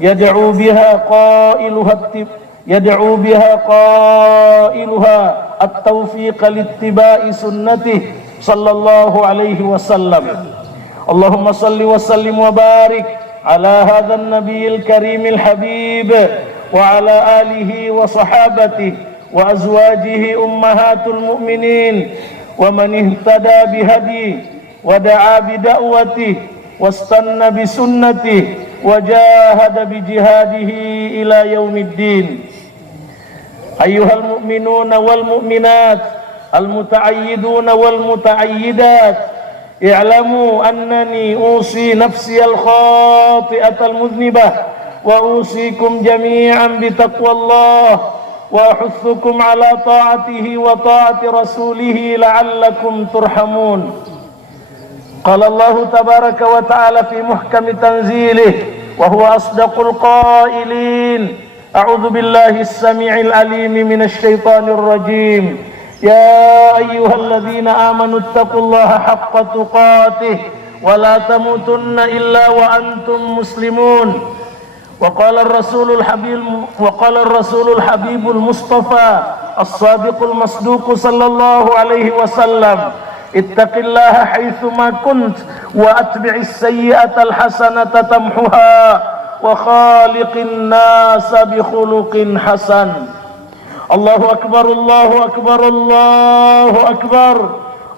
يدعو بها قائلها التوفيق لاتباع سنته صلى الله عليه وسلم. اللهم صل وسلم وبارك على هذا النبي الكريم الحبيب وعلى آله وصحابته وأزواجه أمهات المؤمنين ومن اهتدى بهديه ودعا بدعوته واستنى بسنته وجاهد بجهاده إلى يوم الدين. أيها المؤمنون والمؤمنات المتعيدون والمتعيدات، اعلموا أنني أوصي نفسي الخاطئة المذنبة وأوصيكم جميعا بتقوى الله وأحثكم على طاعته وطاعة رسوله لعلكم ترحمون. قال الله تبارك وتعالى في محكم تنزيله وهو أصدق القائلين: أعوذ بالله السميع العليم من الشيطان الرجيم. يا أيها الذين آمنوا اتقوا الله حق تقاته ولا تموتن إلا وأنتم مسلمون. وقال الرسول الحبيب المصطفى الصادق المصدوق صلى الله عليه وسلم: اتق الله حيثما كنت وأتبع السيئة الحسنة تمحها وخالق الناس بخلق حسن. الله أكبر الله أكبر الله أكبر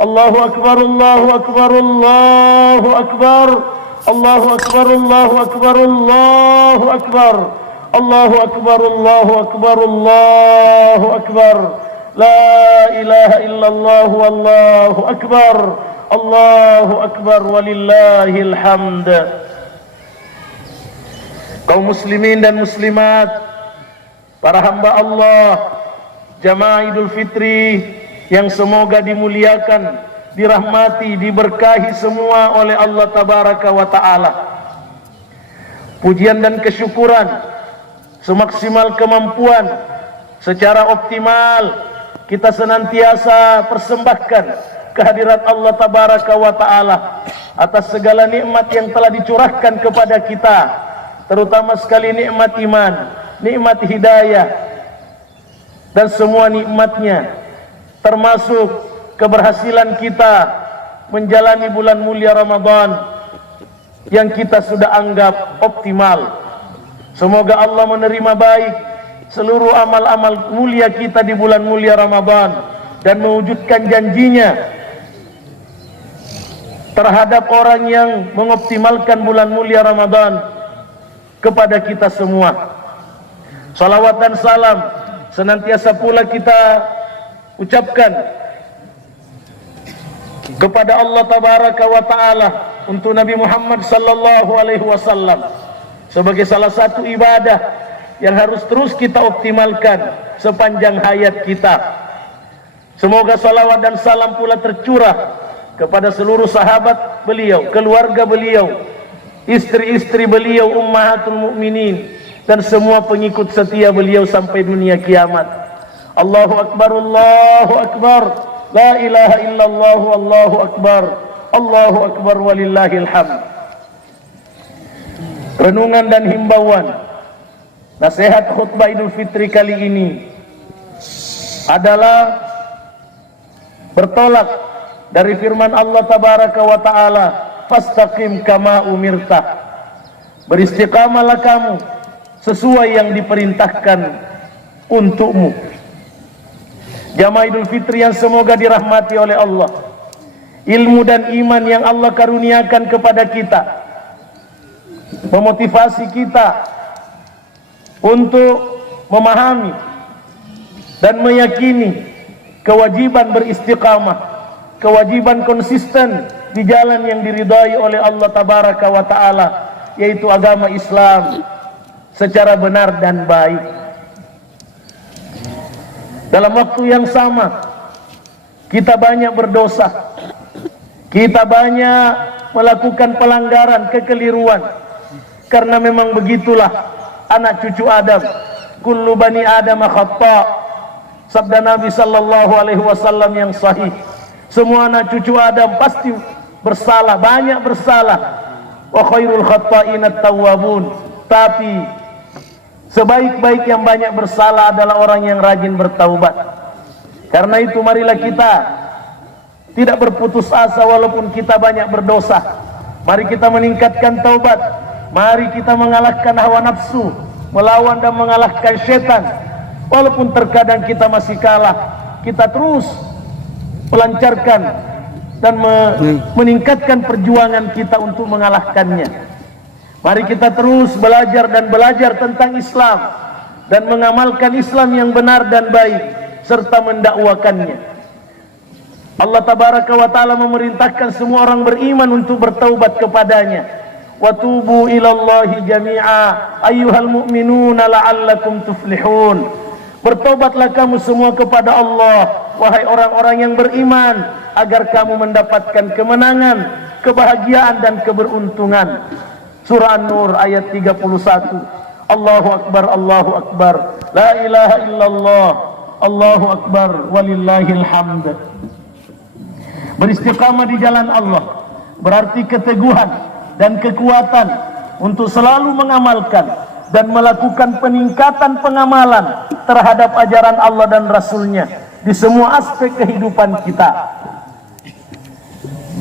الله أكبر الله أكبر الله أكبر الله أكبر الله أكبر الله أكبر الله أكبر الله أكبر الله أكبر لا إله إلا الله والله أكبر الله أكبر ولله الحمد. Kaum muslimin dan muslimat, para hamba Allah, jamaah Idul Fitri yang semoga dimuliakan, dirahmati, diberkahi semua oleh Allah Tabaraka wa Ta'ala. Pujian dan kesyukuran semaksimal kemampuan, secara optimal kita senantiasa persembahkan kehadirat Allah Tabaraka wa Ta'ala atas segala nikmat yang telah dicurahkan kepada kita, terutama sekali nikmat iman, nikmat hidayah, dan semua nikmatnya, termasuk keberhasilan kita menjalani bulan mulia Ramadan yang kita sudah anggap optimal. Semoga Allah menerima baik seluruh amal-amal mulia kita di bulan mulia Ramadan dan mewujudkan janjinya terhadap orang yang mengoptimalkan bulan mulia Ramadan kepada kita semua. Salawat dan salam senantiasa pula kita ucapkan kepada Allah Tabaraka wa Ta'ala untuk Nabi Muhammad sallallahu alaihi wasallam sebagai salah satu ibadah yang harus terus kita optimalkan sepanjang hayat kita. Semoga salawat dan salam pula tercurah kepada seluruh sahabat beliau, keluarga beliau, istri-istri beliau, ummahatul mukminin, dan semua pengikut setia beliau sampai dunia kiamat. Allahu Akbar, Allahu Akbar, la ilaha illallah, Allahu Akbar, Allahu Akbar walillahil hamd. Renungan dan himbauan nasihat khutbah Idul Fitri kali ini adalah bertolak dari firman Allah Tabaraka wa Ta'ala, fastaqim kama umirta, beristiqamalah kamu sesuai yang diperintahkan untukmu. Jamaah Idul Fitri yang semoga dirahmati oleh Allah, ilmu dan iman yang Allah karuniakan kepada kita memotivasi kita untuk memahami dan meyakini kewajiban beristiqamah, kewajiban konsisten di jalan yang diridai oleh Allah Tabaraka wa Ta'ala, yaitu agama Islam secara benar dan baik. Dalam waktu yang sama kita banyak berdosa, kita banyak melakukan pelanggaran, kekeliruan, karena memang begitulah anak cucu Adam, kullu bani Adam khata', sabda Nabi sallallahu alaihi wasallam yang sahih. Semua anak cucu Adam pasti bersalah, banyak bersalah. Wa khairul khata'in at-tawwabun, Tapi sebaik-baik yang banyak bersalah adalah orang yang rajin bertaubat. Karena itu marilah kita tidak berputus asa walaupun kita banyak berdosa. Mari kita meningkatkan taubat. Mari kita mengalahkan hawa nafsu, melawan dan mengalahkan setan. Walaupun terkadang kita masih kalah, kita terus melancarkan dan meningkatkan perjuangan kita untuk mengalahkannya. Mari kita terus belajar dan belajar tentang Islam dan mengamalkan Islam yang benar dan baik serta mendakwakannya. Allah tabaraka wa ta'ala memerintahkan semua orang beriman untuk bertaubat kepadanya. Wa tubu ilallahi jami'a ayyuhal mu'minuna la'allakum tuflihun. Bertobatlah kamu semua kepada Allah, wahai orang-orang yang beriman, agar kamu mendapatkan kemenangan, kebahagiaan dan keberuntungan. Surah An-Nur ayat 31. Allahu Akbar, Allahu Akbar, la ilaha illallah, Allahu Akbar, walillahil hamd. Beristiqamah di jalan Allah berarti keteguhan dan kekuatan untuk selalu mengamalkan dan melakukan peningkatan pengamalan terhadap ajaran Allah dan Rasul-Nya di semua aspek kehidupan kita.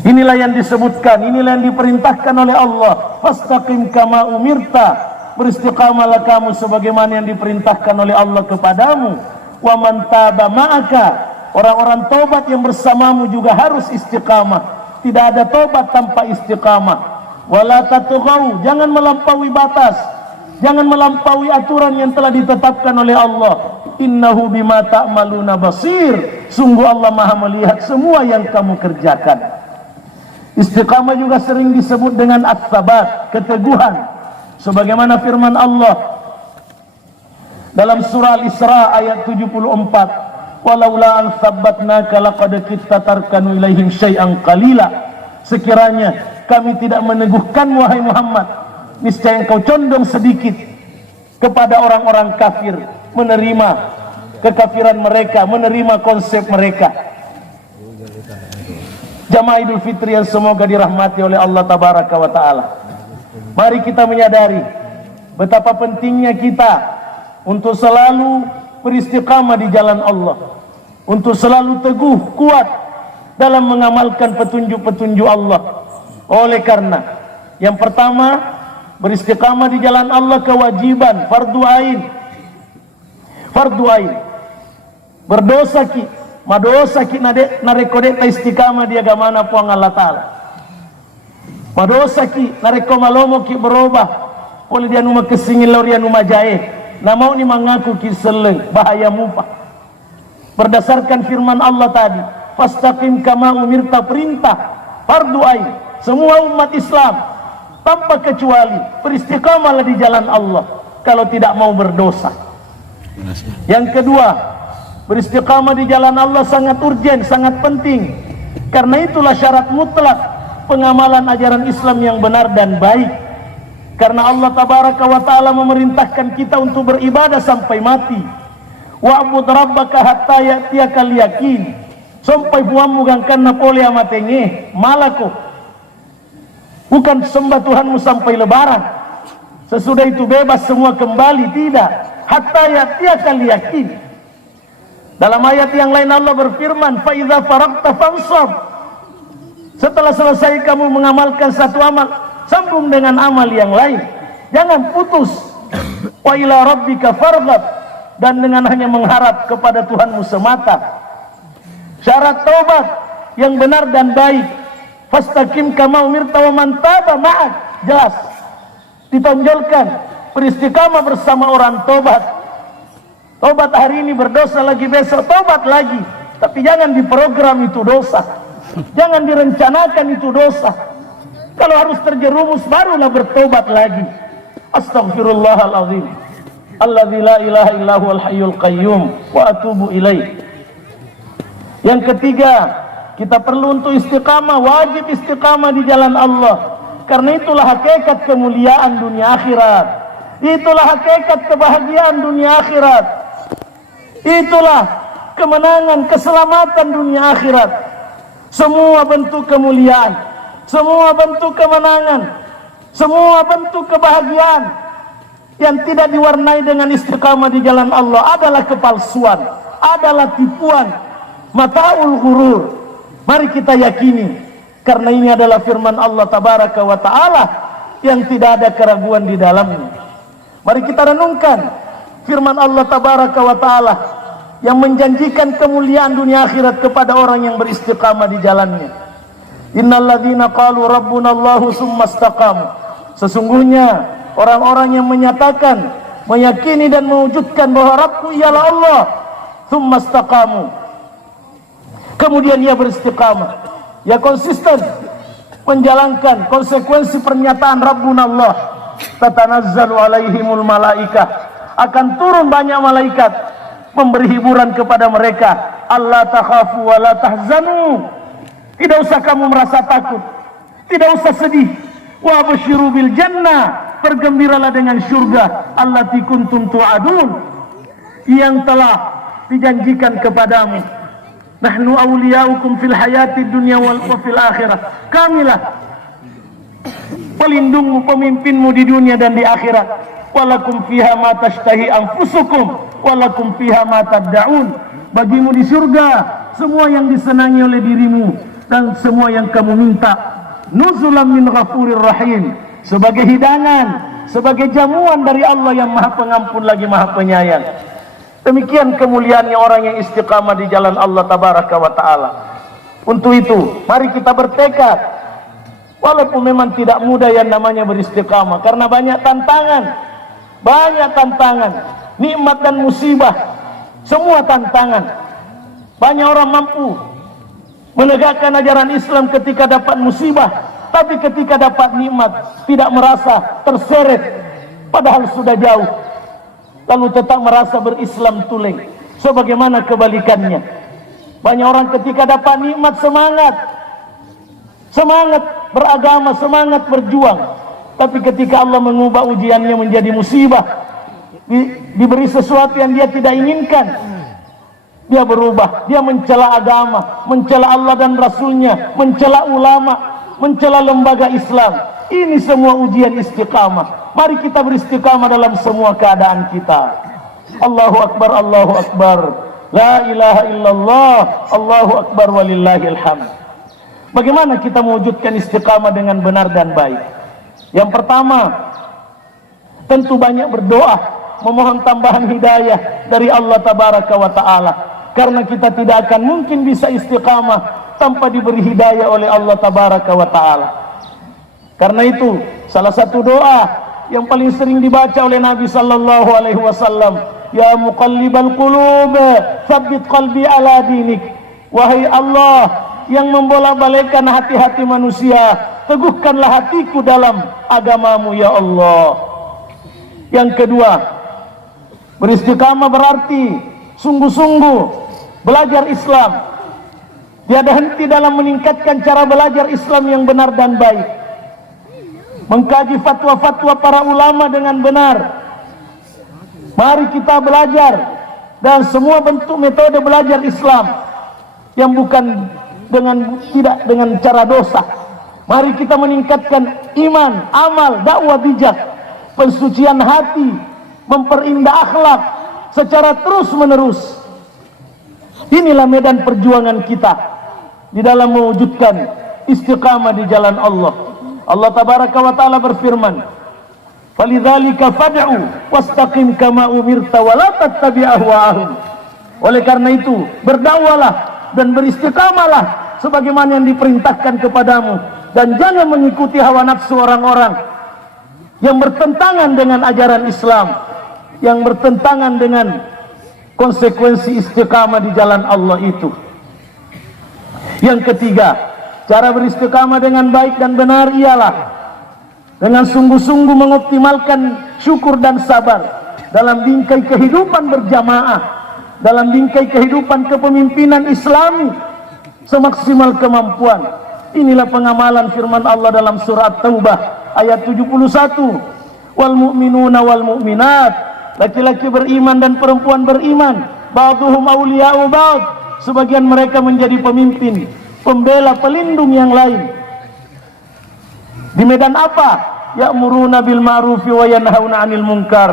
Inilah yang disebutkan, inilah yang diperintahkan oleh Allah. Fastaqim kama umirta, beristiqamalah kamu sebagaimana yang diperintahkan oleh Allah kepadamu. Wa man taba ma'aka, orang-orang taubat yang bersamamu juga harus istiqamah. Tidak ada taubat tanpa istiqamah. Wala tatughaw, jangan melampaui batas, jangan melampaui aturan yang telah ditetapkan oleh Allah. Innahu bima ta'maluna basir, sungguh Allah Maha melihat semua yang kamu kerjakan. Istiqamah juga sering disebut dengan at-tsabat, keteguhan, sebagaimana firman Allah dalam surah Al-Isra ayat 74, walaula an tsabbatnaka laqad kitta tarkanu ilaihim syai'an qalila. Sekiranya kami tidak meneguhkanmu wahai Muhammad, niscaya engkau condong sedikit kepada orang-orang kafir, menerima kekafiran mereka, menerima konsep mereka. Jamaah Idul Fitri yang semoga dirahmati oleh Allah tabaraka wa ta'ala, mari kita menyadari betapa pentingnya kita untuk selalu beristiqamah di jalan Allah, untuk selalu teguh, kuat dalam mengamalkan petunjuk-petunjuk Allah. Oleh karena yang pertama, beristiqamah di jalan Allah kewajiban, fardu ain. Fardu ain. Berdosa ki, madosa ki narekode ta istiqamah di agama na puang Allah Ta'ala. Madosa ki nareko malomo ki berubah, oleh dia numa kesingin lor dia numa jae. Na mau ni mengaku ki seleng, bahaya mupa. Berdasarkan firman Allah tadi, fastaqim kama umirta, perintah fardu ain. Semua umat Islam tanpa kecuali beristiqamalah di jalan Allah kalau tidak mau berdosa. Yang kedua, beristiqamah di jalan Allah sangat urgen, sangat penting. Karena itulah syarat mutlak pengamalan ajaran Islam yang benar dan baik. Karena Allah tabaraka wa ta'ala memerintahkan kita untuk beribadah sampai mati. Wa'bud rabbaka hatta ya'tiyakal yakin. Sampai buamu gangkan napoli amatenge malako. Bukan sembah Tuhanmu sampai lebaran, sesudah itu bebas semua kembali, tidak. Hatta ya'tiyakal yakin. Dalam ayat yang lain Allah berfirman, fa idza faragta fansab. Setelah selesai kamu mengamalkan satu amal, sambung dengan amal yang lain. Jangan putus. Wa ila rabbika farghab, dan dengan hanya mengharap kepada Tuhanmu semata. Syarat taubat yang benar dan baik, fastaqim kama umirta wa man taba ma'ak, jelas ditonjolkan beristiqamah bersama orang tobat. Tobat hari ini, berdosa lagi besok tobat lagi, tapi jangan diprogram itu dosa, jangan direncanakan itu dosa. Kalau harus terjerumus barulah bertobat lagi. Astaghfirullahaladzim alladzi la ilaha illahu al-hayyul qayyum wa atubu ilaih. Yang ketiga, kita perlu untuk istiqamah, wajib istiqamah di jalan Allah. Karena itulah hakikat kemuliaan dunia akhirat. Itulah hakikat kebahagiaan dunia akhirat. Itulah kemenangan, keselamatan dunia akhirat. Semua bentuk kemuliaan, semua bentuk kemenangan, semua bentuk kebahagiaan yang tidak diwarnai dengan istiqamah di jalan Allah adalah kepalsuan, adalah tipuan, mata'ul ghurur. Mari kita yakini, karena ini adalah firman Allah tabaraka wa ta'ala yang tidak ada keraguan di dalamnya. Mari kita renungkan firman Allah tabaraka wa ta'ala yang menjanjikan kemuliaan dunia akhirat kepada orang yang beristiqamah di jalannya. Innalladzina qalu rabbuna Allahu tsumma istaqamu. Sesungguhnya orang-orang yang menyatakan, meyakini dan mewujudkan bahwa Rabbku ialah Allah, tsumma istaqamu, kemudian ia beristiqamah, ia konsisten menjalankan konsekuensi pernyataan Rabbuna Allah. Tatanazzalu alaihimul malaikah, akan turun banyak malaikat memberi hiburan kepada mereka. Allah takhafu wa la tahzanu, tidak usah kamu merasa takut, tidak usah sedih. Wa basyiru bil jannah, bergembiralah dengan surga. Allati kuntum tu'adun, yang telah dijanjikan kepadamu. Nahnu awliyaukum fil hayati dunya wa fil akhirah. Kamilah pelindungmu, pemimpinmu di dunia dan di akhirat. Walakum fiha ma tashtahi anfusukum walakum fiha ma tad'un. Bagimu di surga semua yang disenangi oleh dirimu dan semua yang kamu minta. Nuzulan min ghafurir rahim, sebagai hidangan, sebagai jamuan dari Allah yang Maha Pengampun lagi Maha Penyayang. Demikian kemuliaannya orang yang istiqamah di jalan Allah tabaraka wa ta'ala. Untuk itu, mari kita bertekad, walaupun memang tidak mudah yang namanya beristiqamah, karena banyak tantangan, nikmat dan musibah, semua tantangan. Banyak orang mampu menegakkan ajaran Islam ketika dapat musibah, tapi ketika dapat nikmat tidak merasa terseret, padahal sudah jauh, lalu tetap merasa berislam tulen. Sebagaimana kebalikannya, banyak orang ketika dapat nikmat semangat beragama, semangat berjuang, tapi ketika Allah mengubah ujiannya menjadi musibah, diberi sesuatu yang dia tidak inginkan, dia berubah, dia mencela agama, mencela Allah dan Rasulnya, mencela ulama, mencela lembaga Islam. Ini semua ujian istiqamah. Mari kita beristiqamah dalam semua keadaan kita. Allahu Akbar, Allahu Akbar, la ilaha illallah, Allahu Akbar walillahil hamd. Bagaimana kita mewujudkan istiqamah dengan benar dan baik? Yang pertama, tentu banyak berdoa, memohon tambahan hidayah dari Allah tabaraka wa ta'ala. Karena kita tidak akan mungkin bisa istiqamah tanpa diberi hidayah oleh Allah tabaraka wa ta'ala. Karena itu, salah satu doa yang paling sering dibaca oleh Nabi sallallahu alaihi wasallam, ya muqallibal qulub, tsabbit qalbi ala dinik. Wahai Allah yang membolak-balikkan hati-hati manusia, teguhkanlah hatiku dalam agamamu ya Allah. Yang kedua, beristiqamah berarti sungguh-sungguh belajar Islam. Tiada henti dalam meningkatkan cara belajar Islam yang benar dan baik, mengkaji fatwa-fatwa para ulama dengan benar. Mari kita belajar dan semua bentuk metode belajar Islam yang bukan tidak dengan cara dosa. Mari kita meningkatkan iman, amal, dakwah bijak, pensucian hati, memperindah akhlak secara terus-menerus. Inilah medan perjuangan kita di dalam mewujudkan istiqamah di jalan Allah. Allah tabaraka wa ta'ala berfirman, "Falidzalika fad'u wastaqim kama umirta wa la tattabi' ahwa'ahum." Oleh karena itu, berdakwalah dan beristiqamalah sebagaimana yang diperintahkan kepadamu, dan jangan mengikuti hawa nafsu orang-orang yang bertentangan dengan ajaran Islam, yang bertentangan dengan konsekuensi istiqamah di jalan Allah itu. Yang ketiga, cara beristiqamah dengan baik dan benar ialah dengan sungguh-sungguh mengoptimalkan syukur dan sabar dalam bingkai kehidupan berjamaah, dalam bingkai kehidupan kepemimpinan Islami semaksimal kemampuan. Inilah pengamalan firman Allah dalam surat Taubah ayat 71. Wal mu'minuna wal mu'minat, laki-laki beriman dan perempuan beriman, ba'duhum awliya'u ba'd, sebagian mereka menjadi pemimpin, pembela, pelindung yang lain. Di medan apa? ya'muruna bil ma'rufi wa yanhauna 'anil munkar,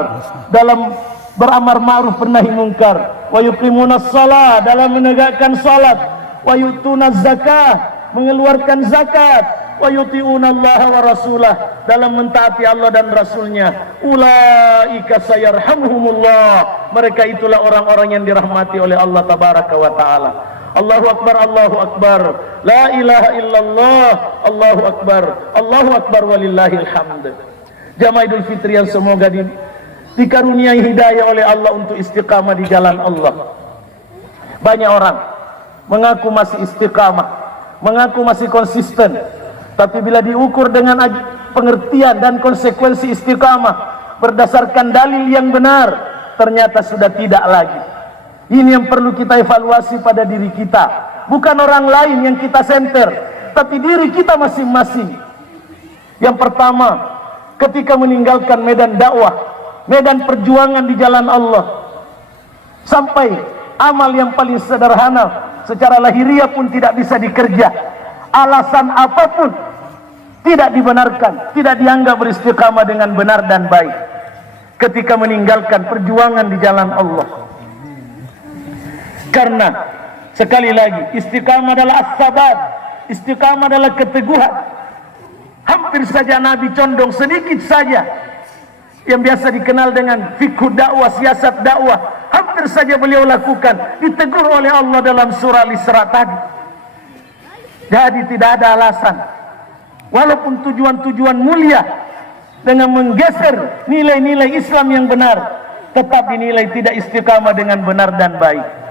dalam beramar ma'ruf bernahi munkar, wa yuqimunas shalah, dalam menegakkan salat, wa yu'tunaz zakah, mengeluarkan zakat, wa yuti'una Allah wa rasulah, dalam mentaati Allah dan Rasulnya. Ulaika sayarhamuhumullah, mereka itulah orang-orang yang dirahmati oleh Allah tabaraka wa ta'ala. Allahu akbar, Allahu akbar, la ilaha illallah, Allahu akbar walillahil hamd. Jamaah Idul Fitri yang semoga dikaruniai hidayah oleh Allah untuk istiqamah di jalan Allah. Banyak orang mengaku masih istiqamah, mengaku masih konsisten, tapi bila diukur dengan pengertian dan konsekuensi istiqamah berdasarkan dalil yang benar, ternyata sudah tidak lagi. Ini yang perlu kita evaluasi pada diri kita, bukan orang lain yang kita senter, tapi diri kita masing-masing. Yang pertama, ketika meninggalkan medan dakwah, medan perjuangan di jalan Allah, sampai amal yang paling sederhana secara lahiriah pun tidak bisa dikerja, alasan apapun tidak dibenarkan, tidak dianggap beristiqamah dengan benar dan baik ketika meninggalkan perjuangan di jalan Allah. Karena sekali lagi, istiqamah adalah as-sabat, istiqamah adalah keteguhan. Hampir saja Nabi condong sedikit saja yang biasa dikenal dengan fikih dakwah, siasat dakwah, hampir saja beliau lakukan, ditegur oleh Allah dalam surah Al-Isra tadi. Jadi tidak ada alasan, walaupun tujuan-tujuan mulia dengan menggeser nilai-nilai Islam yang benar, tetap dinilai tidak istiqamah dengan benar dan baik.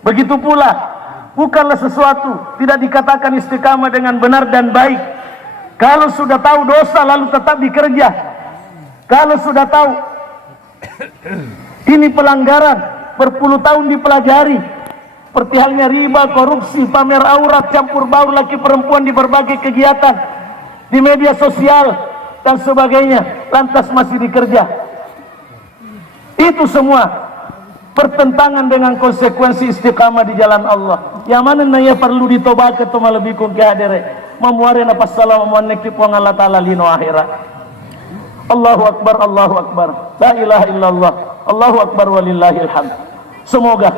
Begitu pula, bukanlah sesuatu tidak dikatakan istiqamah dengan benar dan baik kalau sudah tahu dosa lalu tetap dikerja. Kalau sudah tahu ini pelanggaran, berpuluh tahun dipelajari, seperti halnya riba, korupsi, pamer aurat, campur baur laki perempuan di berbagai kegiatan di media sosial dan sebagainya, lantas masih dikerja. Itu semua pertentangan dengan konsekuensi istiqamah di jalan Allah. Yang mana naya perlu ditobat atau malebikun ke hadere memuari nafas salam memuanekip wang Allah ta'ala lino akhirat. Allahu akbar, Allahu akbar, la ilaha illallah, Allahu akbar walillahil hamd. Semoga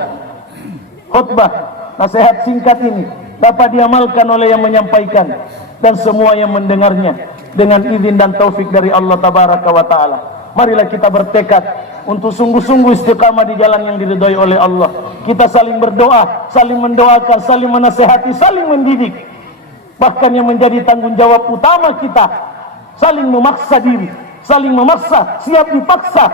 khutbah nasihat singkat ini dapat diamalkan oleh yang menyampaikan dan semua yang mendengarnya dengan izin dan taufik dari Allah tabaraka wa ta'ala. Marilah kita bertekad untuk sungguh-sungguh istiqamah di jalan yang diridhai oleh Allah. Kita saling berdoa, saling mendoakan, saling menasehati, saling mendidik. Bahkan yang menjadi tanggung jawab utama kita, saling memaksa diri, saling memaksa, siap dipaksa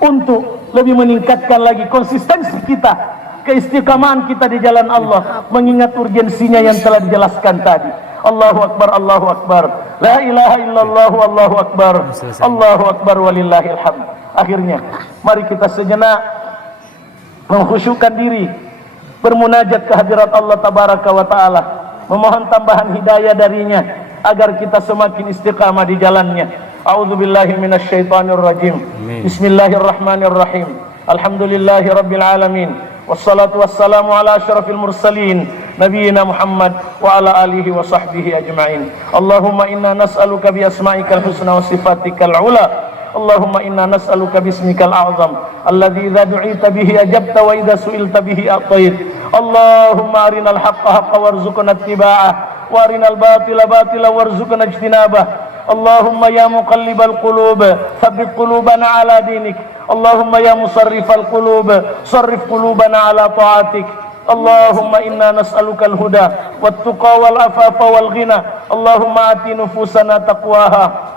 untuk lebih meningkatkan lagi konsistensi kita, keistiqamahan kita di jalan Allah, mengingat urgensinya yang telah dijelaskan tadi. Allahu akbar, Allahu akbar, la ilaha illallah, Allahu akbar, Allahu akbar walillahil hamd. Akhirnya, mari kita sejenak mengkhusyukkan diri, bermunajat ke hadirat Allah tabaraka wa ta'ala, memohon tambahan hidayah darinya agar kita semakin istiqamah di jalannya. A'udzubillahi minasyaitonir rajim. Bismillahirrahmanirrahim. Alhamdulillahi rabbil alamin. Wassalatu wassalamu ala asyrafil mursalin nabiyina Muhammad wa ala alihi wa sahbihi ajma'in. Allahumma inna nas'aluka bi asma'ikal husna wa sifatikal ula. Allahumma inna nas'aluka bismikal a'zam alladzi idza du'ita bihi ajabta wa idza su'ilta bihi a'tait. Allahumma arinal haqqa haqqan warzuqna ittiba'ah wa arinal batila batila warzuqna ijtinabah. Allahumma ya muqallibal qulub tsabbit qulubana ala dinik. Allahumma ya musarrifal qulub sarrif qulubana ala ta'atik. Allahumma inna nas'alukal huda wat tuqa wal afafa wal ghina. Allahumma ati nufusana taqwaha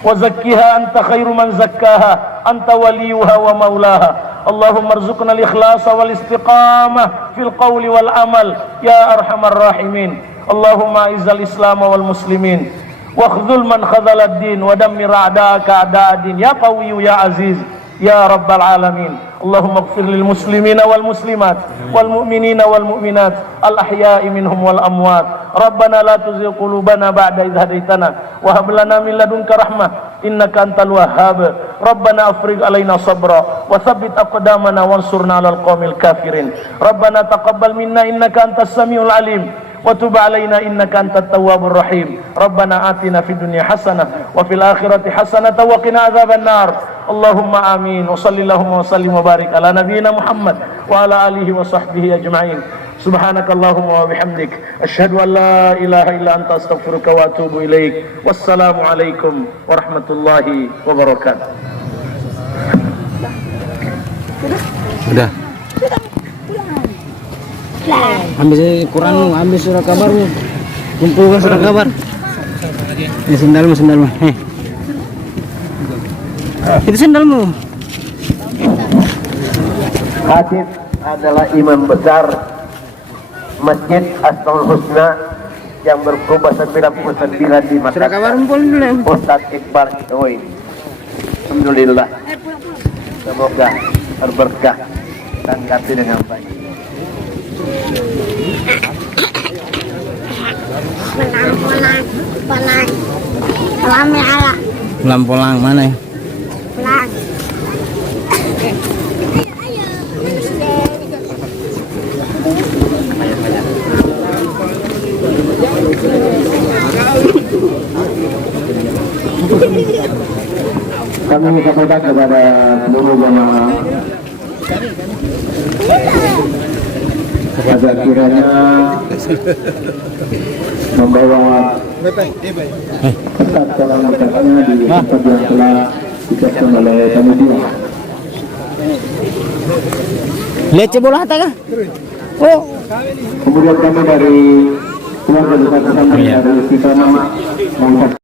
wa zakkiha anta khairu man zakkaha anta waliyuha wa maulaha. Allahumma arzuqna al-ikhlasa wal istiqamah fil qawli wal amal ya arhamar rahimin. Allahumma izzal islam wal muslimin wa khudhul man khadhala ad-din wa dammir a'da'aka a'da'ad-din ya qawiyyu ya aziz ya rabbal alamin. Allahumma ighfir lil muslimina wal muslimat wal mu'minina wal mu'minat al ahya'i minhum wal amwat. Rabbana la tuzigh qulubana ba'da idh hadaitana wa hab lana min ladunka rahmah innaka antal wahhab. Rabbana afrigh alaina sabra wa tsabbit aqdamana wansurna 'alal qaumil kafirin. Rabbana taqabbal minna innaka antas samiul alim wa tub 'alaina innaka antat tawwabur rahim. Rabbana atina fid dunya hasanah wa fil akhirati hasanah wa qina adzabannar. Allahumma amin. Wa sallallahu wa sallim wa barik ala nabiyyina Muhammad wa ala alihi wa sahbihi ajma'in. Subhanakallahumma wa bihamdik asyhadu an la ilaha illa anta astaghfiruka wa atubu ilaik. Wassalamu alaikum warahmatullahi wabarakatuh. Udah. Ambil Quranmu, ambil surat kabarmu. Kumpulkan surat kabar. Ini sendalmu. Itu sendalmu. Khatib adalah imam besar Masjid Asmaul Husna yang berkuasa 99 di Makassar. Surat kabarmu pun dulu. Ustaz Iqbal Hidayat. Alhamdulillah. Semoga berberkah dan ganti dengan baik. Polang mana ya? Kami sampaikan kepada seluruh jamaah kepada kiranya membawa ketat dalam dekatnya di tempat yang telah disiapkan oleh panitia. Lece bola hata kah? Oh. Kemudian kami dari keluarga besar pesantren dari Sita Nama